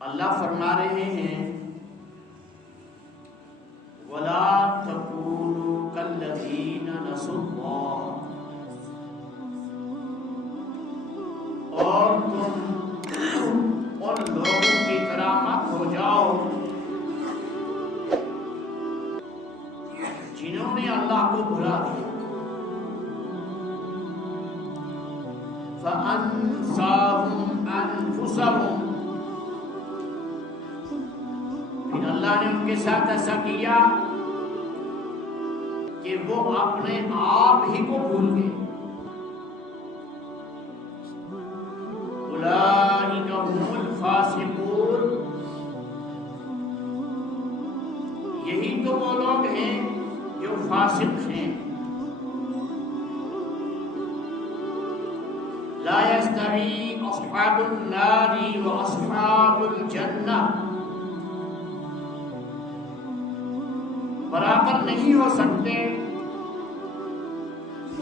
اللہ فرما رہے ہیں وَلَا تَكُونُوا كَالَّذِينَ نَسُوا اللَّهَ، اور تم ان لوگوں کی طرح مت ہو جاؤ جنہوں نے اللہ کو بھلا دیا۔ فَأَنسَاهُمْ أَنفُسَهُمْ، پھر اللہ نے ان کے ساتھ ایسا کیا کہ وہ اپنے آپ ہی کو بھول گئے۔ اولئک هم الفاسقون، یہی تو وہ لوگ ہیں جو فاسق ہیں۔ لا يستوی اصحاب النار واصحاب الجنہ، برابر نہیں ہو سکتے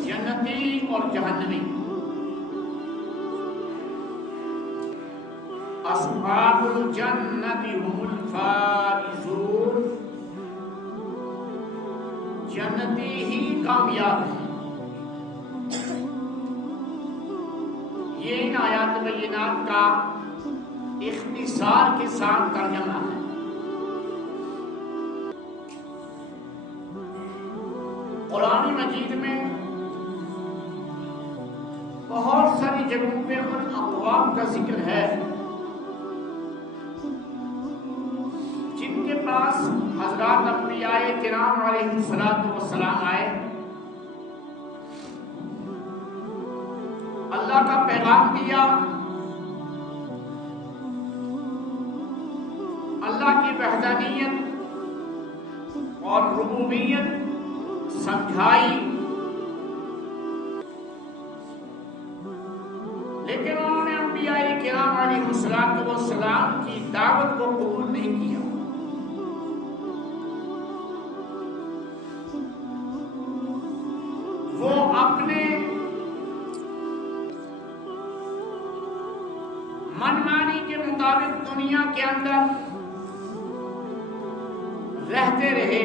جنتی اور جہنمی۔ اصحاب الجنۃ هم الفائزون، جنتی ہی کامیاب ہیں۔ یہ ان آیات بینات کا اختصار کے ساتھ ترجمہ ہے۔ قرآن مجید میں بہت ساری جگہوں پہ ان اقوام کا ذکر ہے جن کے پاس حضرات انبیاء کرام علیہ السلام آئے، اللہ کا پیغام دیا، اللہ کی وحدانیت اور ربوبیت سمجھائی، لیکن انہوں نے انبیاء کرام علیہ السلام کی دعوت کو قبول نہیں کیا۔ وہ اپنے منمانی کے مطابق دنیا کے اندر رہتے رہے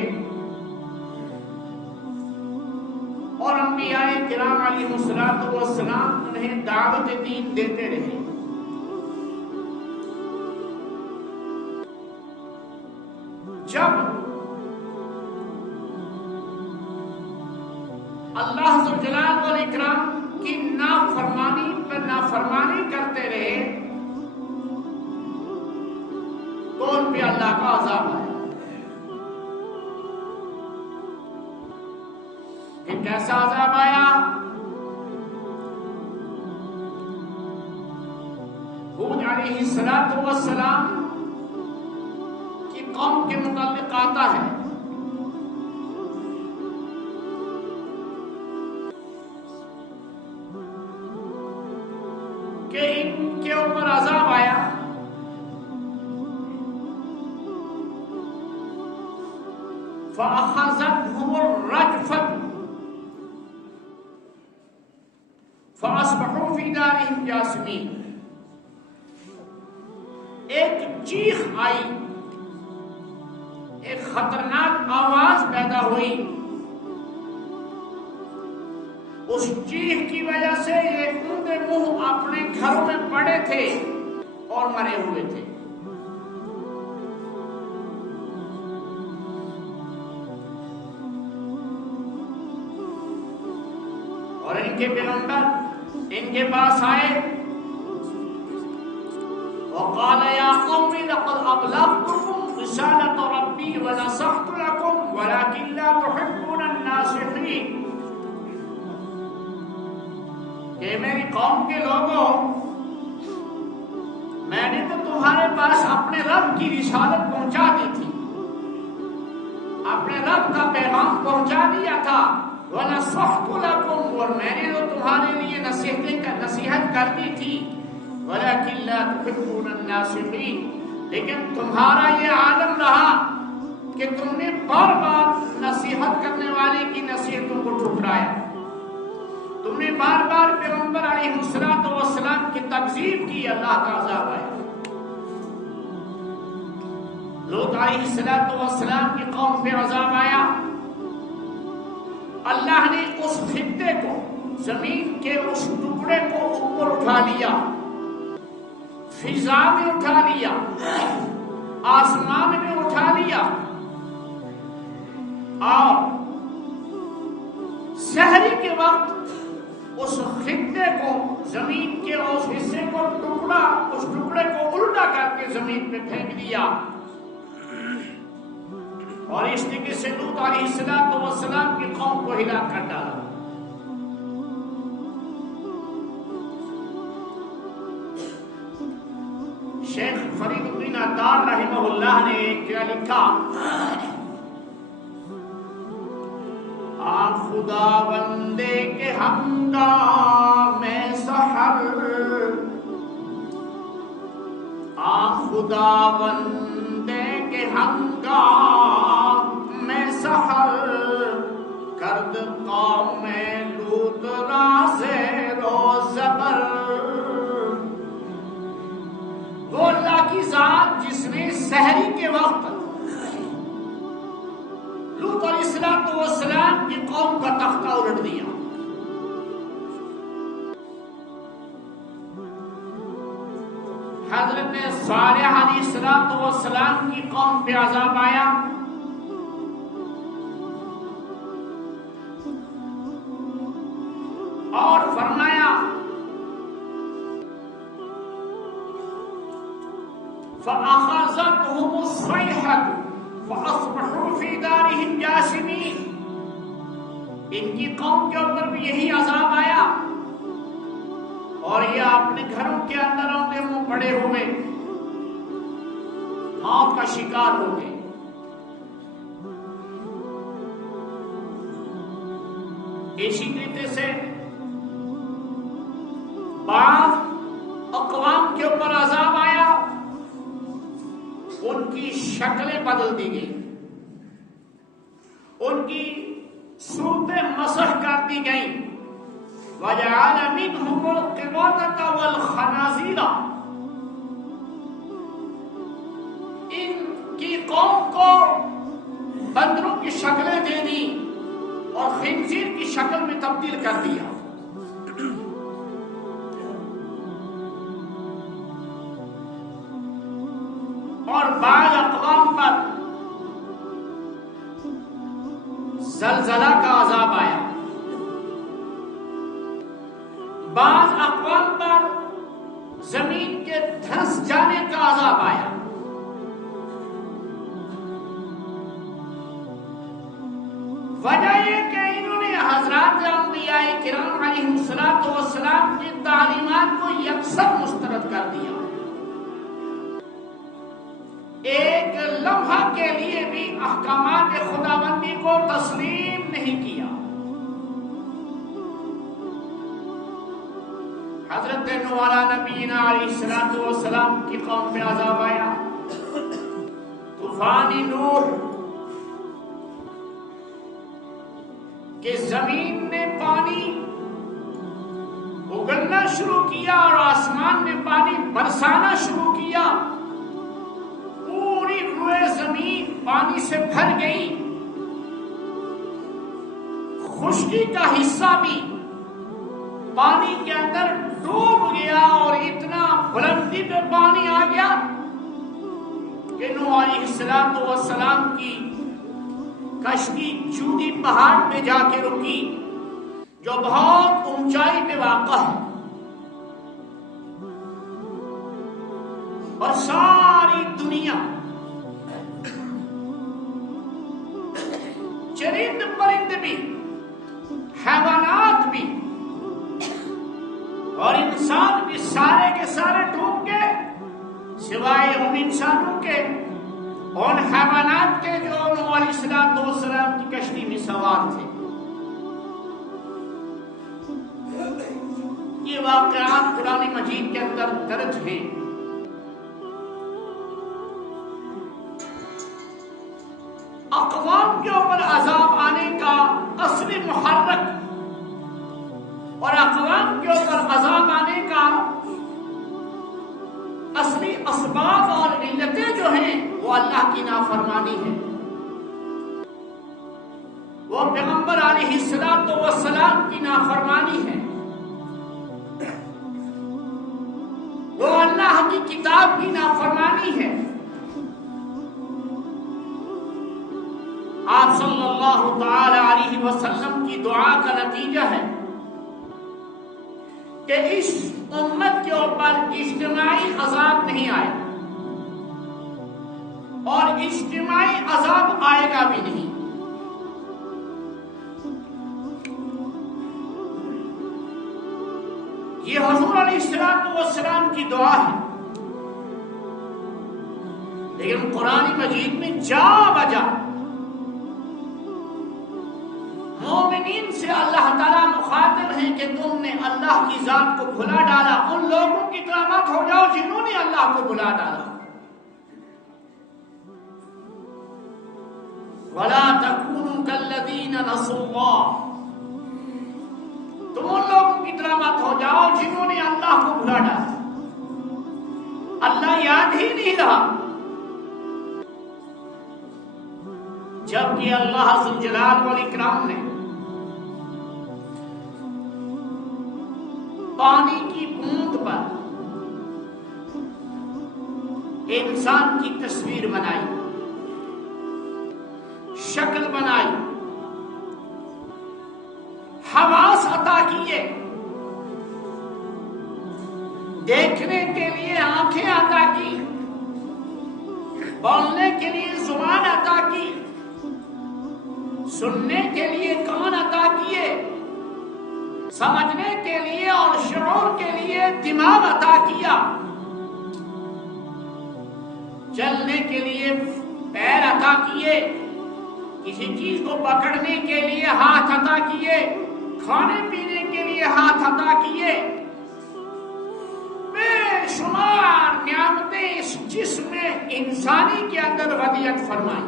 اور انبیاء کرام علیہ السلام انہیں دعوت دین دیتے رہے۔ جب اللہ ذوالجلال والاکرام کی نافرمانی پر نافرمانی کرتے رہے تو ان پہ اللہ کا عذاب آیا۔ کہ کیسا عذاب آیا؟ ہود علیہ السلام کی قوم کے متعلق آتا ہے کہ ان کے اوپر عذاب آیا، فَأَخَذَتْهُمُ الرَّجْفَةُ فَأَصْبَحُوا فِي دَارِهِمْ جَاثِمِينَ، ایک چیخ آئی، ایک خطرناک آواز پیدا ہوئی، اس چیخ کی وجہ سے یہ اونڈے منہ اپنے گھروں میں پڑے تھے اور مرے ہوئے تھے۔ اور ان کے پیغمبر ان کے پاس آئے، وقال یا قوم لقد ابلغتكم رسالة ربی ونصحت لكم ولكن لا تحبون الناصحين، کہ میری قوم کے لوگوں، میں نے تو تمہارے پاس اپنے رب کی رسالت پہنچا دی تھی، اپنے رب کا پیغام پہنچا دیا تھا، وَنَصَحْتُ لَكُمْ، اور میں نے تو تمہارے لیے نصیحت کر دی تھی، وَلَكِنْ لَا تُحِبُّونَ النَّاصِحِينَ، لیکن تمہارا یہ عالم رہا کہ تم نے بار بار نصیحت کرنے والے کی نصیحتوں کو ٹھکرایا، تم نے بار بار پیغمبر علیہ السلام کی تکذیب کی، اللہ کا عذاب آیا۔ لوط علیہ السلام کی قوم پہ عذاب آیا، اللہ نے اس خطے کو، زمین کے اس ٹکڑے کو اوپر اٹھا لیا، فضا میں اٹھا لیا، آسمان میں اٹھا لیا، اور سحری کے وقت اس خطے کو، زمین کے اس حصے کو اس ٹکڑے کو الٹا کر کے زمین پہ پھینک دیا، اور اس طریقے سے لوط علیہ السلام کی قوم کو ہلاک کر ڈالا۔ شیخ فرید الدین عطار رحمہ اللہ نے کیا لکھا؟ خدا بندے کے ہنگام سحر، خدا بندے کے ہنگام سحر، کرد قوم لوط راز روز زبر۔ وہ اللہ کی ذات جس نے سحری کے وقت لوط علیہ السلام کی قوم کا تختہ الٹ دیا۔ حضرت صالح علیہ السلام کی قوم پہ عذاب آیا، اور فرمایا فَأَخَذَتْهُمُ الصَّيْحَةُ فَأَصْبَحُوا فِي دَارِهِمْ جَاثِمِينَ۔ ان کی قوم کے اوپر بھی یہی عذاب آیا، اور یہ اپنے گھروں کے اندر اندر منہ پڑے ہوئے موت کا شکار ہو گئے۔ اسی طریقے سے بعض اقوام کے اوپر عذاب آیا، ان کی شکلیں بدل دی گئی، ان کی صورتیں مسخ کر دی گئیں۔ وَجَعَلَ مِنْهُمُ الْقِرَدَةَ وَالْخَنَازِيرَ۔ ان کی قوم کو بندروں کی شکلیں دے دی اور خنزیر کی شکل میں تبدیل کر دیا۔ اور بعض اقوام پر زلزلہ کا عذاب آیا، بعض اقوام پر زمین کے دھنس جانے کا عذاب آیا۔ وجہ یہ کہ انہوں نے حضرات انبیاء کرام علیہ السلام کی تعلیمات کو یکسر مسترد کر دیا، ایک لمحہ کے لیے بھی احکامات خداوندی کو تسلیم نہیں کیا۔ حضرت نوح علیہ نبینا علیہ السلام کی قوم پہ عذاب آیا، طوفان نوح کہ زمین نے پانی اگلنا شروع کیا اور آسمان نے پانی برسانا شروع کیا، پوری روئے زمین پانی سے بھر گئی، خشکی کا حصہ بھی پانی کے اندر ڈوب گیا، اور اتنا بلندی پہ پانی آ گیا کہ نوح علیہ السلام کی کشتی چودی پہاڑ پہ جا کے رکی، جو بہت اونچائی پہ واقع ہے، اور ساری دنیا چرند پرند بھی، حیوانات بھی اور انسان بھی سارے کے سارے ڈوب گئے، سوائے ان انسانوں کے، ان حیوانات کے جو نوح علیہ السلام کی کشتی میں سوار تھے۔ یہ واقعات قرآن مجید کے اندر درج ہیں۔ اقوام کے اوپر عذاب آنے کا اصلی محرک اور اقوام کے اوپر عذاب آنے کا اصلی اسباب اور علتیں جو ہیں وہ اللہ کی نافرمانی ہے، وہ پیغمبر علیہ السلام کی نافرمانی ہے، وہ اللہ کی کتاب کی نافرمانی ہے۔ آپ صلی اللہ تعالی علیہ وسلم کی دعا کا نتیجہ ہے کہ اس امت کے اوپر اجتماعی عذاب نہیں آئے اور اجتماعی عذاب آئے گا بھی نہیں۔ یہ حضور علیہ السلام کی دعا ہے، لیکن قرآن مجید میں جا بجا مومنین سے اللہ تعالیٰ مخاطب ہیں کہ تم نے اللہ کی ذات کو بھلا ڈالا، ان لوگوں کی طرح مت ہو جاؤ جنہوں نے اللہ کو بھلا ڈالا۔ وَلَا تَكُونُوا كَالَّذِينَ نَسُوا اللَّهَ، تم ان لوگوں کی طرح مت ہو جاؤ جنہوں نے اللہ کو بھلا ڈالا، اللہ یاد ہی نہیں رہا، جبکہ اللہ ذو الجلال والاکرام نے پانی کی بوند پر انسان کی تصویر بنائی، شکل بنائی، حواس عطا کیے، دیکھنے کے لیے آنکھیں عطا کی، بولنے کے لیے زبان عطا کی، سننے کے لیے کان عطا کیے، سمجھنے کے لیے اور شعور کے لیے دماغ عطا کیا، چلنے کے لیے پیر عطا کیے، کسی چیز کو پکڑنے کے لیے ہاتھ عطا کیے، کھانے پینے کے لیے ہاتھ عطا کیے، بے شمار نعمتیں اس جسم انسانی کے اندر ودیعت فرمائی۔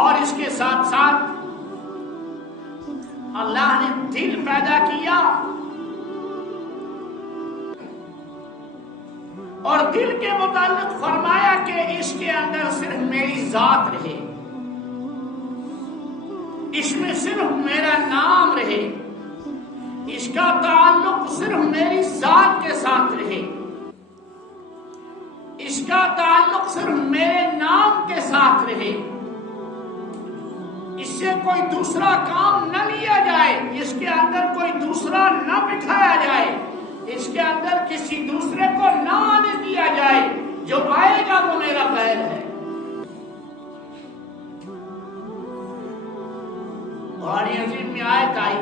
اور اس کے ساتھ ساتھ اللہ نے دل پیدا کیا اور دل کے متعلق فرمایا کہ اس کے اندر صرف میری ذات رہے، اس میں صرف میرا نام رہے، اس کا تعلق صرف میری ذات کے ساتھ رہے، اس کا تعلق صرف میرے نام کے ساتھ رہے، اس سے کوئی دوسرا کام نہ لیا جائے، اس کے اندر کوئی دوسرا نہ بٹھایا جائے، اس کے اندر کسی دوسرے کو نہ آنے دیا جائے، جو آئے گا وہ میرا غیر ہے۔ قرآن عظیم میں آیت آئی،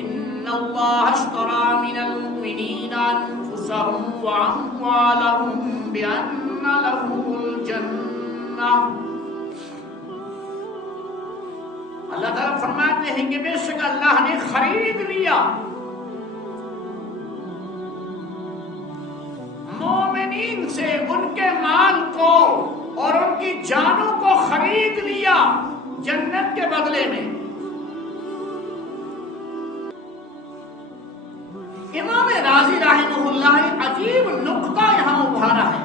ان اللہ اشتری من المؤمنین انفسهم واموالهم بان لهم الجنہ۔ اللہ تعالیٰ فرماتے ہیں کہ بے شک اللہ نے خرید لیا مومنین سے ان کے مال کو اور ان کی جانوں کو خرید لیا جنت کے بدلے میں۔ امام رازی رحمہ اللہ عجیب نقطہ یہاں ابھارا ہے،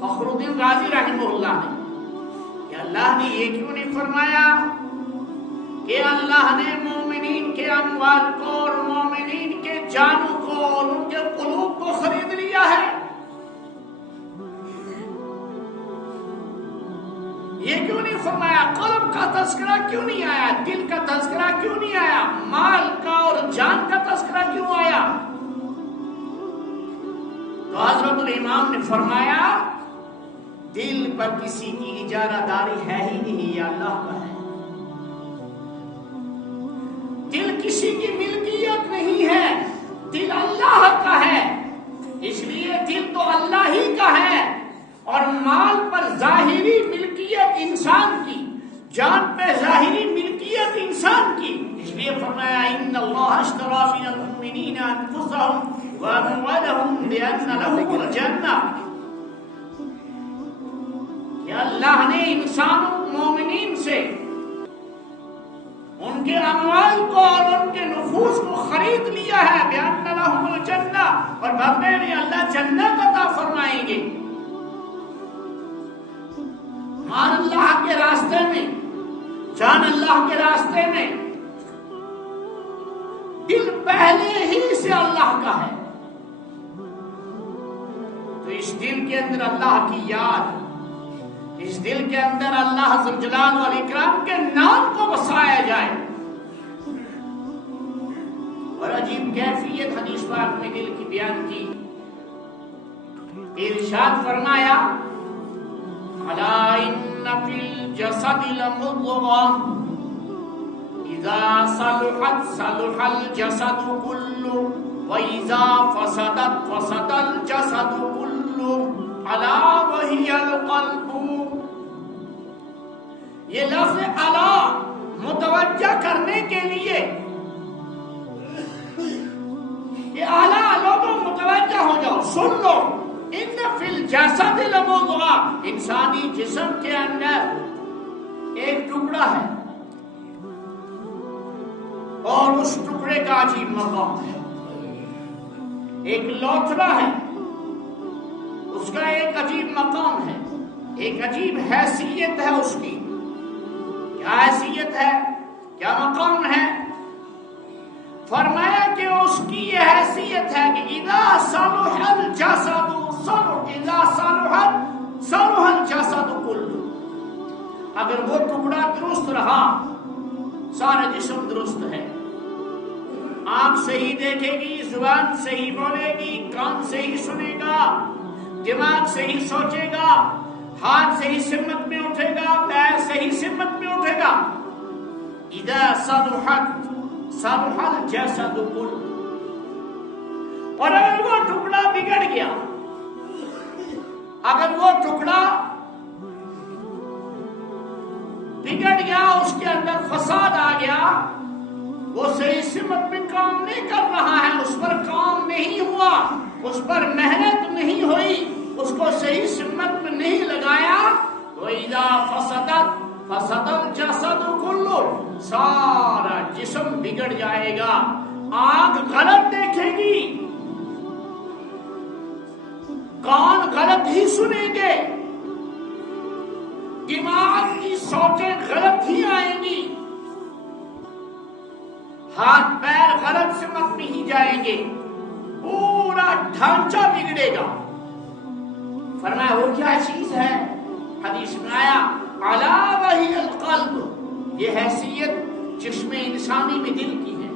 فخر الدین رازی رحمہ اللہ نے، کہ اللہ نے یہ کیوں نہیں فرمایا کہ اللہ نے مومنین کے اموال کو اور مومنین کے جانوں کو اور ان کے قلوب کو خرید لیا ہے؟ یہ کیوں نہیں فرمایا؟ قلب کا تذکرہ کیوں نہیں آیا؟ دل کا تذکرہ کیوں نہیں آیا؟ مال کا اور جان کا تذکرہ کیوں آیا؟ تو حضرت الامام نے فرمایا دل پر کسی کی اجارہ داری ہے ہی نہیں، یہ اللہ کا ہے۔ دل کسی کی ملکیت نہیں ہے، دل اللہ کا ہے، اس لیے دل تو اللہ ہی کا ہے۔ اور مال پر ظاہری ملکیت انسان کی، جان پہ ظاہری ملکیت انسان کی، اس لیے فرمایا ان اللہ اشتری من المؤمنین انفسهم واموالهم بان لهم الجنہ، کہ اللہ نے انسانوں مومنین سے ان کے اموال کو اور ان کے نفوس کو خرید لیا ہے، بِأَنَّ لَهُمُ الْجَنَّةَ، بدلے میں اللہ جنت عطا فرمائیں گے. مال اللہ کے راستے میں، جان اللہ کے راستے میں دل پہلے ہی سے اللہ کا ہے، تو اس دل کے اندر اللہ کی یاد، اس دل کے اندر اللہ ذوالجلال والاکرام کے نام کو بسایا جائے. اور عجیب کیفیت حدیث پاک میں دل کی بیان کی. ارشاد فرمایا الا ان فی الجسد لمضغة اذا صلحت صلح الجسد كله واذا فسدت فسد الجسد كله الا وهي القلب. یہ لفظ الا متوجہ کرنے کے لیے کہ اعلیٰ لوگوں متوجہ ہو جاؤ، سن لو. ان فی الجسد لمضغة، انسانی جسم کے اندر ایک ٹکڑا ہے اور اس ٹکڑے کا عجیب مقام ہے. ایک لوتھڑا ہے، اس کا ایک عجیب مقام ہے، ایک عجیب حیثیت ہے. اس کی کیا حیثیت ہے، کیا مقام ہے؟ فرمایا کہ اس کی یہ حیثیت ہے کہ اذا صلح الجسد اذا صلح الجسد كله، اگر وہ ٹکڑا درست رہا سارا جسم درست ہے. آنکھ صحیح دیکھے گی، زبان صحیح بولے گی، کان صحیح سنے گا، دماغ صحیح سوچے گا، ہاتھ صحیح سمت میں اٹھے گا، پیر صحیح سمت میں اٹھے گا. اذا صلح الجسد كله. اور اگر وہ ٹکڑا بگڑ گیا، اگر وہ ٹکڑا بگڑ گیا، اس کے اندر فساد آ گیا، وہ صحیح سمت میں کام نہیں کر رہا ہے، اس پر کام نہیں ہوا، اس پر محنت نہیں ہوئی، اس کو صحیح سمت میں نہیں لگایا، تو اذا فسدت فسد الجسد كله، سارا جسم بگڑ جائے گا. آنکھ غلط دیکھے گی، کان غلط ہی سنیں گے، دماغ کی سوچیں غلط ہی آئیں گی، ہاتھ پیر غلط سمت میں ہی جائیں گے، پورا ڈھانچہ بگڑے گا. فرمایا وہ کیا چیز ہے؟ حدیث میں آیا الا وہی القلب. یہ حیثیت جسم انسانی میں دل کی ہے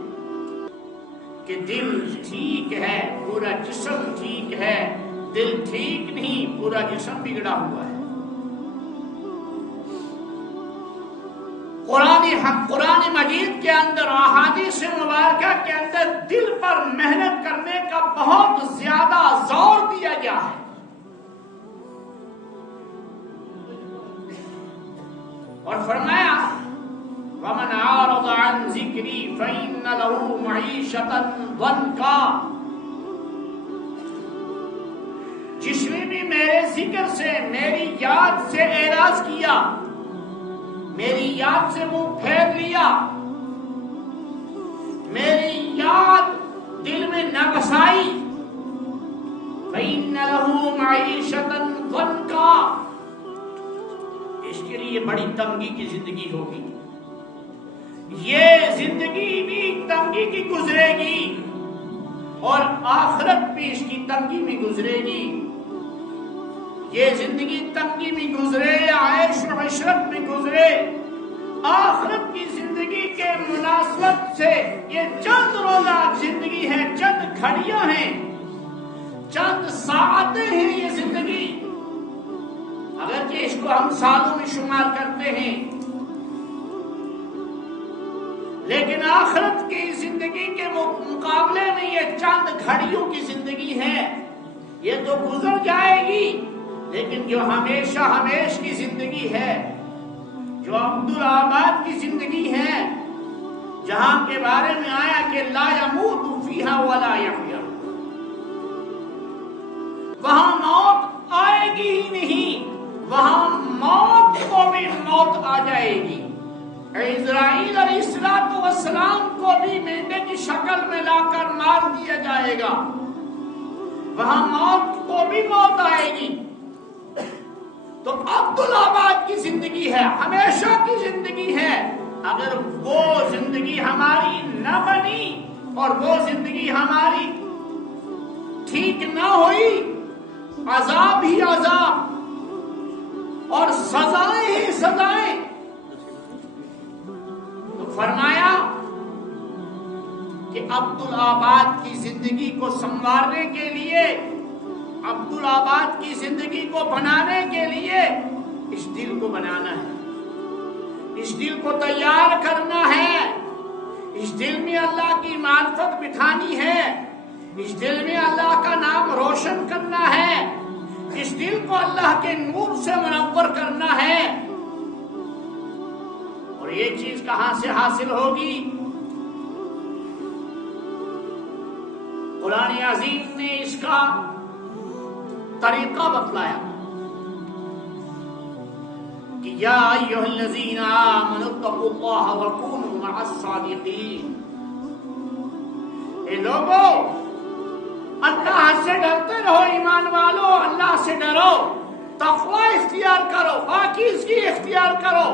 کہ دل ٹھیک ہے پورا جسم ٹھیک ہے، دل ٹھیک نہیں پورا جسم بگڑا ہوا ہے. قرآن مجید کے اندر، احادیث مبارکہ کے اندر دل پر محنت کرنے کا بہت زیادہ زور دیا گیا ہے. اور فرمایا وَمَنْ أَعْرَضَ عَنْ ذِكْرِي فَإِنَّ لَهُ مَعِيشَةً ضَنْكًا. جس نے بھی میرے ذکر سے، میری یاد سے اعراض کیا، میری یاد سے منہ پھیر لیا، میری یاد دل میں نہ بسائی، فَإِنَّ لَهُ مَعِيشَةً ضَنْكًا، اس کے لیے بڑی تنگی کی زندگی ہوگی. یہ زندگی بھی تنگی کی گزرے گی اور آخرت بھی اس کی تنگی میں گزرے گی. یہ زندگی تنگی میں گزرے یا عیش و عشرت میں گزرے، آخرت کی زندگی کے مناسبت سے یہ چند روزہ زندگی ہے، چند گھڑیاں ہیں، چند ساعتیں ہیں. یہ زندگی اگرچہ اس کو ہم سالوں میں شمار کرتے ہیں، لیکن آخرت کی زندگی کے مقابلے میں یہ چند گھڑیوں کی زندگی ہے. یہ تو گزر جائے گی، لیکن جو ہمیشہ ہمیش کی زندگی ہے، جو عبدالآباد کی زندگی ہے، جہاں کے بارے میں آیا کہ لا يموت فیہا ولا یحیا، وہاں موت آئے گی ہی نہیں، وہاں موت کو بھی موت آ جائے گی. اسرائیل علیہ السلام کو بھی مینڈے کی شکل میں لا کر مار دیا جائے گا. وہاں موت کو بھی موت آئے گی. تو عبدالآباد کی زندگی ہے، ہمیشہ کی زندگی ہے. اگر وہ زندگی ہماری نہ بنی اور وہ زندگی ہماری ٹھیک نہ ہوئی، عذاب ہی عذاب اور سزائیں ہی سزائیں. تو فرمایا کہ عبدالآباد کی زندگی کو سنوارنے کے لیے، عبدالآباد کی زندگی کو بنانے کے لیے اس دل کو بنانا ہے، اس دل کو تیار کرنا ہے، اس دل میں اللہ کی معرفت بٹھانی ہے، اس دل میں اللہ کا نام روشن کرنا ہے، اس دل کو اللہ کے نور سے منور کرنا ہے. اور یہ چیز کہاں سے حاصل ہوگی؟ قرآن عظیم نے اس کا طریقہ بتلایا کہ یا ایھا الذین آمنوا اتقوا اللہ وکونوا مع الصادقین. اے لوگو، اللہ سے ڈرتے رہو، ایمان والو، اللہ سے ڈرو، تقوی اختیار کرو، پاکیزگی اختیار کرو،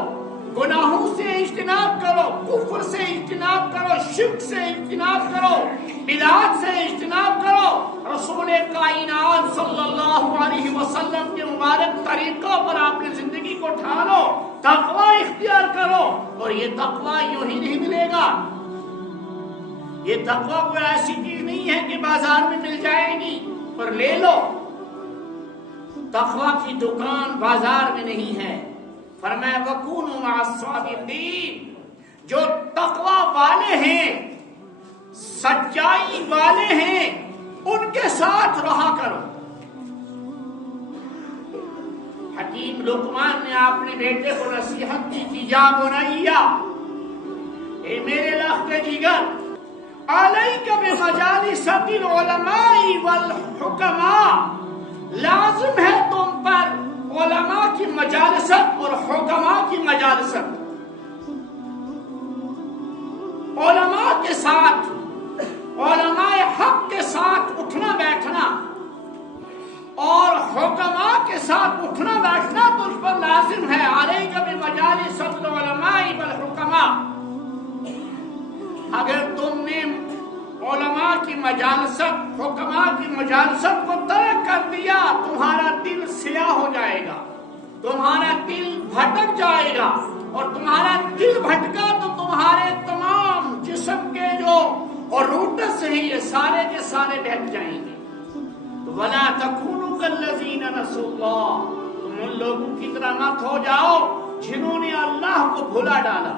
گناہوں سے اجتناب کرو، کفر سے اجتناب کرو، شرک سے اجتناب کرو، بدعات سے اجتناب کرو. رسول کائنات صلی اللہ علیہ وسلم کے مبارک طریقوں پر آپ نے زندگی کو ڈھالو، تقوی اختیار کرو. اور یہ تقوی یوں ہی نہیں ملے گا. یہ تقوی کوئی ایسی چیز نہیں ہے کہ بازار میں مل جائے گی اور لے لو. تقوی کی دکان بازار میں نہیں ہے. فرمایا وَكُونُوا مَعَ الصَّادِقِينَ. جو تقوی والے ہیں، سچائی والے ہیں، ان کے ساتھ رہا کرو. حکیم لقمان نے اپنے بیٹے کو نصیحت کی تھی، یا بنیا، اے میرے لخت جگر، علیک بمجالس العلماء والحکماء، لازم ہے تم پر علماء کی مجالست اور حکماء کی مجالست. علماء کے ساتھ، علماء حق کے ساتھ اٹھنا بیٹھنا اور حکماء کے ساتھ اٹھنا بیٹھنا تو اس پر لازم ہے. علیک بمجالس العلماء والحکماء. اگر تم نے علماء کی مجالست، حکماء کی مجالست کو ترک کر دیا، تمہارا دل سیاہ ہو جائے گا، تمہارا دل بھٹک جائے گا. اور تمہارا دل بھٹکا تو تمہارے تمام جسم کے جو اور روٹس ہیں یہ سارے کے سارے بہک جائیں گے. وَلَا تَكُونُوا كَالَّذِينَ نَسُوا اللَّهَ. تم ان لوگوں کی طرح مت ہو جاؤ جنہوں نے اللہ کو بھلا ڈالا.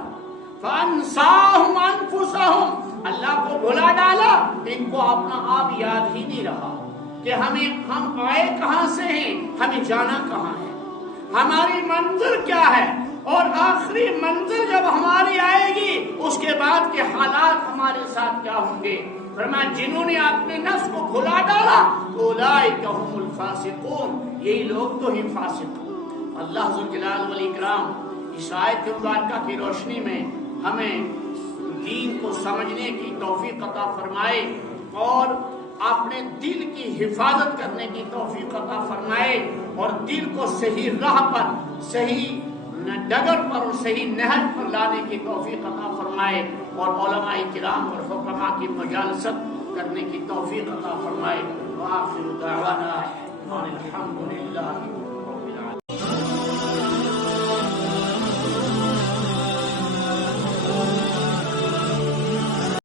فَأَنْسَاهُمْ أَنفُسَهُمْ. اللہ کو بھلا ڈالا، ان کو اپنا آپ یاد ہی نہیں رہا کہ ہم آئے کہاں سے ہیں، ہمیں جانا کہاں ہے، ہماری منزل کیا ہے، اور آخری منزل جب ہماری آئے گی اس کے بعد کے حالات ہمارے ساتھ کیا ہوں گے. فرمایا جنہوں نے اپنے نفس کو بھلا ڈالا اولئک هم الفاسقون. یہی لوگ تو ہی فاسق ہیں. اللہ ذوالجلال والاکرام اس آیت مبارکہ کی روشنی میں ہمیں دین کو سمجھنے کی توفیق عطا فرمائے اور اپنے دل کی حفاظت کرنے کی توفیق عطا فرمائے اور دل کو صحیح راہ پر، صحیح ڈگر پر اور صحیح نہج پر لانے کی توفیق عطا فرمائے اور علماء کرام اور حکماء کی مجالست کرنے کی توفیق عطا فرمائے. وآخر دعوانا الحمد للہ.